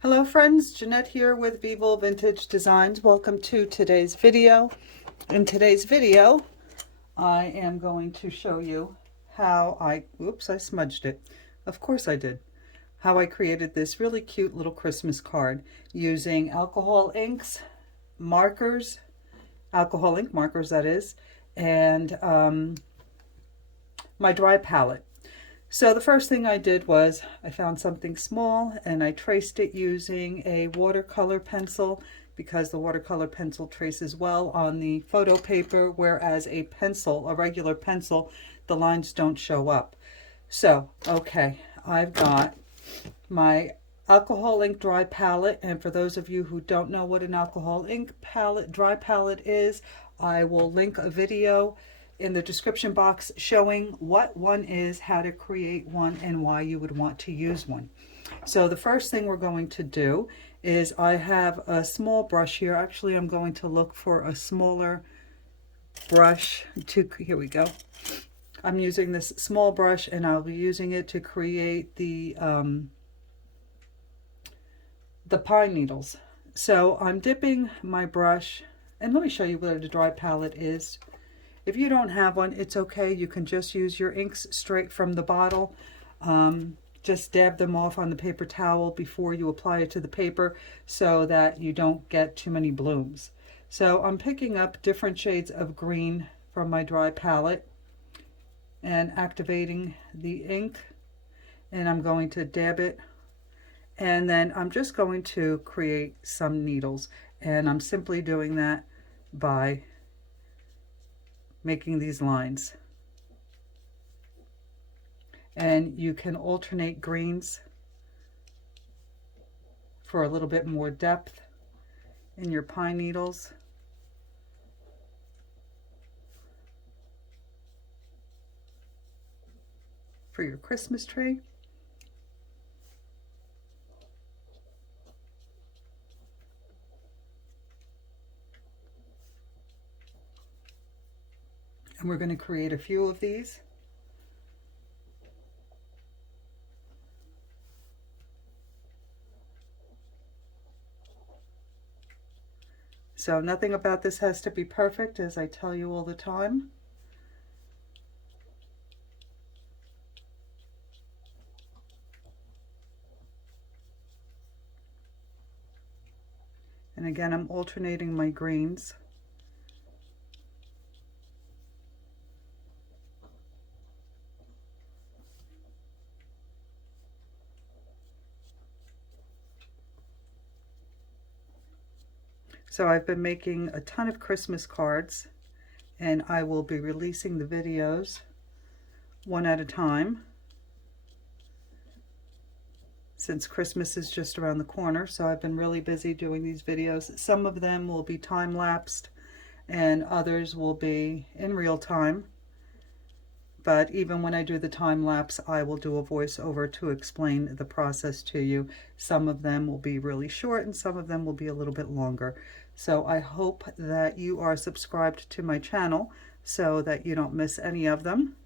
Hello friends, Jeanette here with Vivo Vintage Designs. Welcome to today's video. In today's video, I am going to show you how I smudged it. Of course I did. How I created this really cute little Christmas card using alcohol inks, markers, alcohol ink markers that is, and my dry palette. So the first thing I did was I found something small and I traced it using a watercolor pencil because the watercolor pencil traces well on the photo paper, whereas a pencil, a regular pencil, the lines don't show up. So, okay, I've got my alcohol ink dry palette, and for those of you who don't know what an alcohol ink palette, dry palette is, I will link a video in the description box showing what one is, how to create one, and why you would want to use one. So the first thing we're going to do is I have a small brush here. Actually, I'm going to look for a smaller brush here we go. I'm using this small brush and I'll be using it to create the pine needles. So I'm dipping my brush, and let me show you what a dry palette is. If you don't have one, it's okay. You can just use your inks straight from the bottle. Just dab them off on the paper towel before you apply it to the paper so that you don't get too many blooms. So I'm picking up different shades of green from my dry palette and activating the ink, and I'm going to dab it, and then I'm just going to create some needles, and I'm simply doing that by making these lines. And you can alternate greens for a little bit more depth in your pine needles. For your Christmas tree. And we're going to create a few of these. So nothing about this has to be perfect, as I tell you all the time. And again, I'm alternating my greens. So I've been making a ton of Christmas cards, and I will be releasing the videos one at a time since Christmas is just around the corner. So I've been really busy doing these videos. Some of them will be time-lapsed and others will be in real time. But even when I do the time lapse, I will do a voiceover to explain the process to you. Some of them will be really short and some of them will be a little bit longer. So I hope that you are subscribed to my channel so that you don't miss any of them,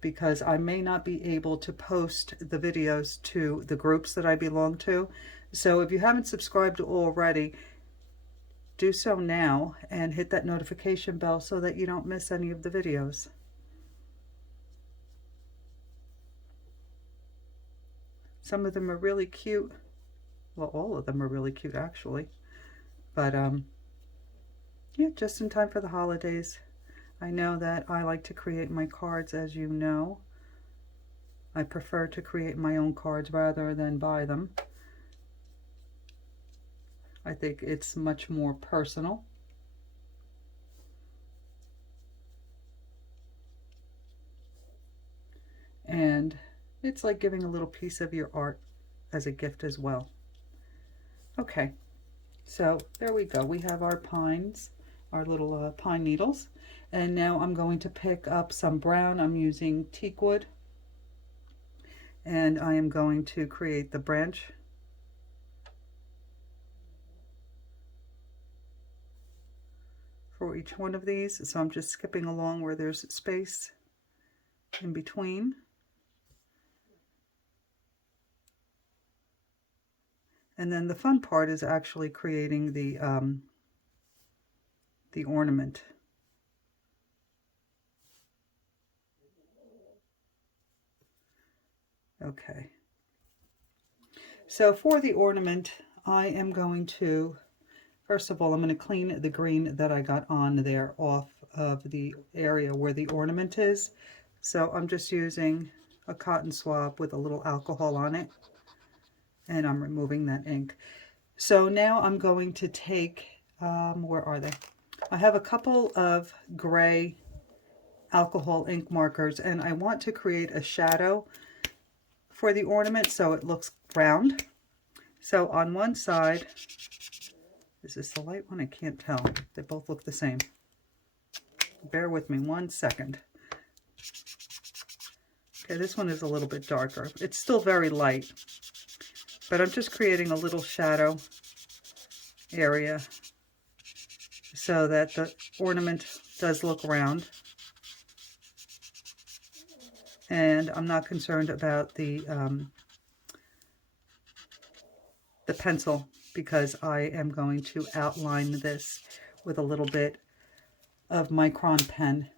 because I may not be able to post the videos to the groups that I belong to. So if you haven't subscribed already, do so now and hit that notification bell so that you don't miss any of the videos. Some of them are really cute. Well, all of them are really cute actually. But yeah, just in time for the holidays. I know that I like to create my cards, as you know. I prefer to create my own cards rather than buy them. I think it's much more personal. And it's like giving a little piece of your art as a gift as well. Okay, so there we go. We have our pines, our little pine needles. And now I'm going to pick up some brown. I'm using teak wood. And I am going to create the branch. For each one of these. So I'm just skipping along where there's space in between. And then the fun part is actually creating the ornament. Okay. So for the ornament, I am going to, first of all, I'm going to clean the green that I got on there off of the area where the ornament is. So I'm just using a cotton swab with a little alcohol on it, and I'm removing that ink. So now I'm going to take, where are they? I have a couple of gray alcohol ink markers, and I want to create a shadow for the ornament so it looks round. So on one side, is this the light one? I can't tell. They both look the same. Bear with me 1 second. Okay, this one is a little bit darker. It's still very light, but I'm just creating a little shadow area so that the ornament does look round. And I'm not concerned about the pencil because I am going to outline this with a little bit of Micron pen.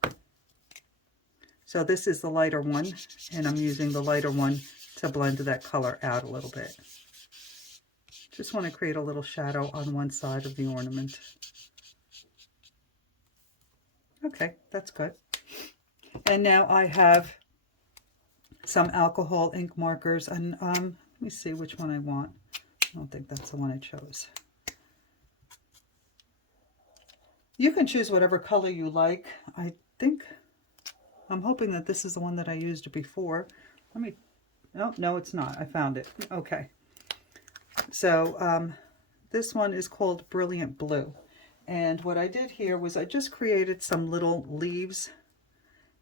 So this is the lighter one, and I'm using the lighter one to blend that color out a little bit. Just want to create a little shadow on one side of the ornament. Okay, that's good. And now I have some alcohol ink markers, and let me see which one I want. I don't think that's the one I chose. You can choose whatever color you like. I'm hoping that this is the one that I used before. No, it's not. I found it. Okay. So this one is called Brilliant Blue. And what I did here was I just created some little leaves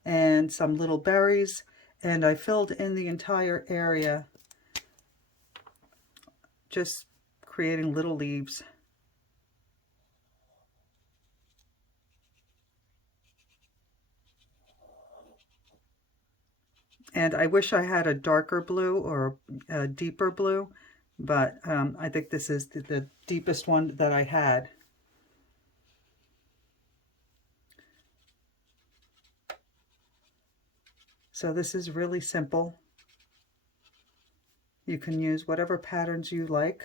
and some little berries, and I filled in the entire area, just creating little leaves. And I wish I had a darker blue or a deeper blue, but I think this is the deepest one that I had. So this is really simple. You can use whatever patterns you like.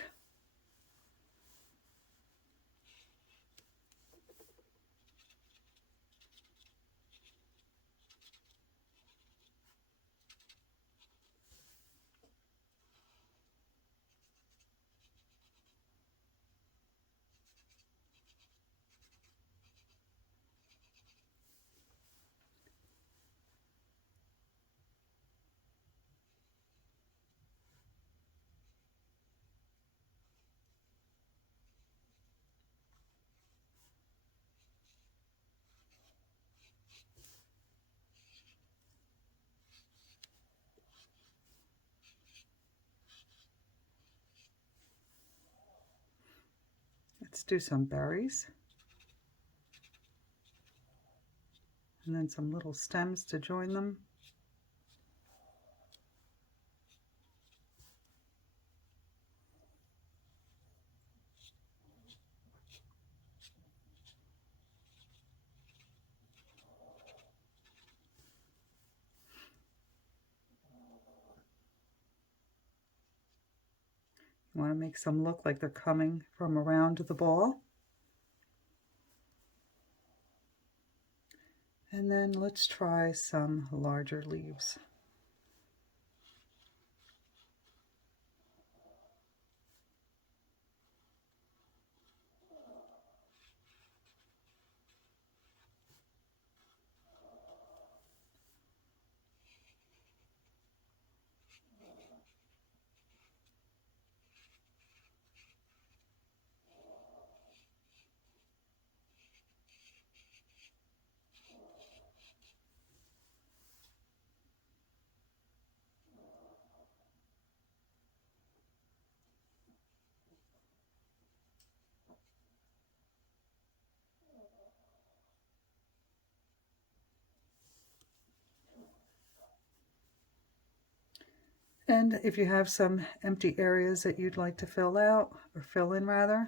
Let's do some berries. And then some little stems to join them. You want to make some look like they're coming from around the ball. And then let's try some larger leaves. And if you have some empty areas that you'd like to fill out, or fill in rather,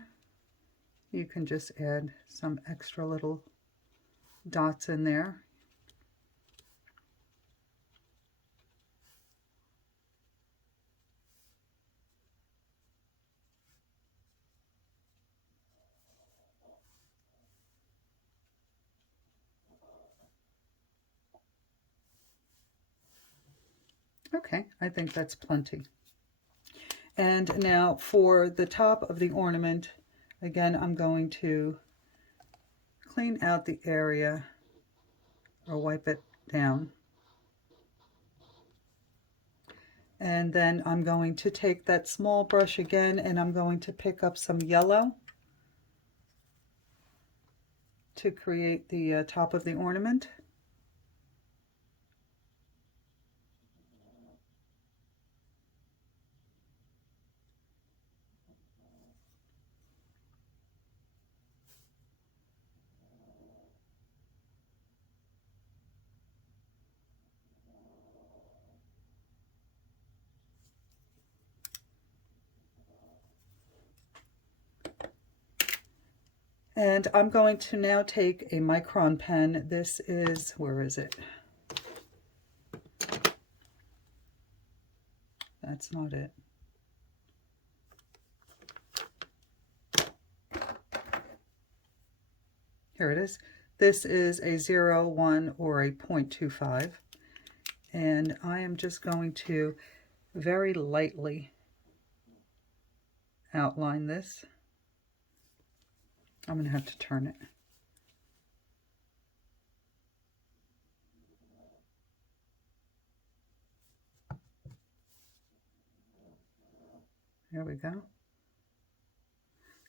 you can just add some extra little dots in there. Okay, I think that's plenty. And now for the top of the ornament, again, I'm going to clean out the area or wipe it down. And then I'm going to take that small brush again and I'm going to pick up some yellow to create the top of the ornament. And I'm going to now take a Micron pen. This is, where is it? That's not it. Here it is. This is a 0, 1, or a 0.25. And I am just going to very lightly outline this. I'm going to have to turn it. There we go.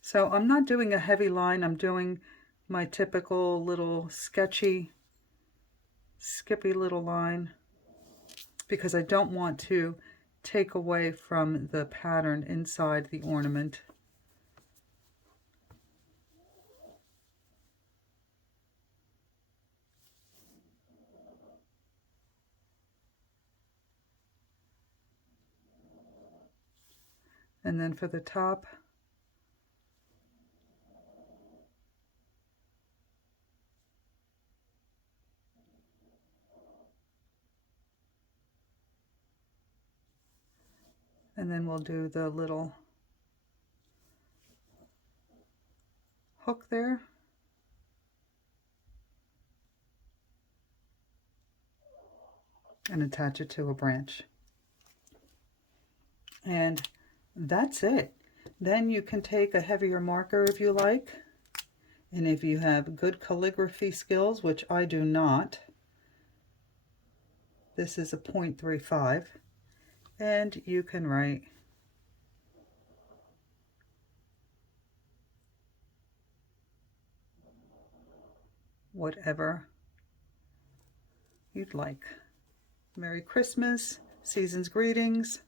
So I'm not doing a heavy line. I'm doing my typical little sketchy, skippy little line because I don't want to take away from the pattern inside the ornament. And then for the top, and then we'll do the little hook there. And attach it to a branch. And that's it. Then you can take a heavier marker if you like. And if you have good calligraphy skills, which I do not, this is a 0.35, and you can write whatever you'd like. Merry Christmas, season's greetings,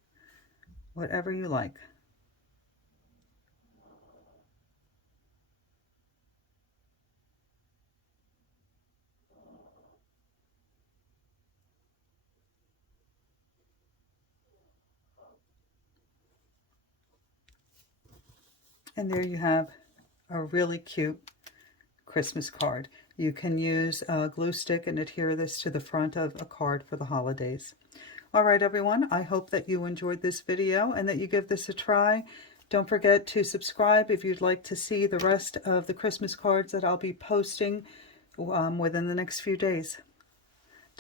whatever you like. And there you have a really cute Christmas card. You can use a glue stick and adhere this to the front of a card for the holidays. All right, everyone, I hope that you enjoyed this video and that you give this a try. Don't forget to subscribe if you'd like to see the rest of the Christmas cards that I'll be posting within the next few days.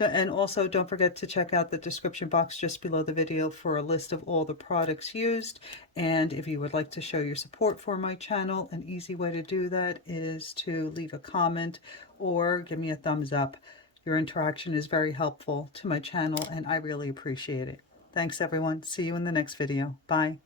And also don't forget to check out the description box just below the video for a list of all the products used. And if you would like to show your support for my channel, an easy way to do that is to leave a comment or give me a thumbs up. Your interaction is very helpful to my channel and I really appreciate it. Thanks everyone. See you in the next video. Bye.